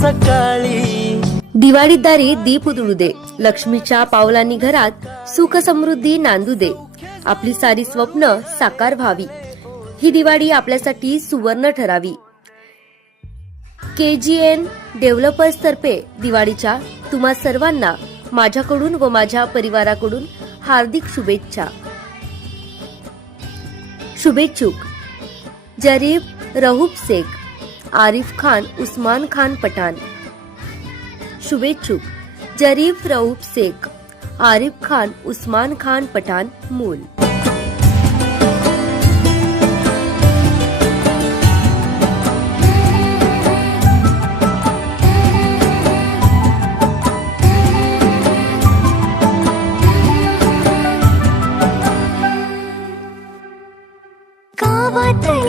सकाळी। दिवाळीत दारी दीप उजळू दे, लक्ष्मीच्या पावलांनी घरात सुख समृद्धी नांदू दे, आपली सारी स्वप्न साकार व्हावी, ही दिवाळी आपल्यासाठी सुवर्ण ठरावी। KGN डेव्हलपर्स तर्फे दिवाळीच्या तुम्हा सर्वांना माझ्याकडून व माझ्या परिवाराकडून हार्दिक शुभेच्छा। शुभेच्छुक जरीफ रऊफ शेख, आरिफ खान, उस्मान खान पठाण। शुभेच्छुक जरीफ रऊफ शेख, आरिफ खान, उस्मान खान पठाण मूल।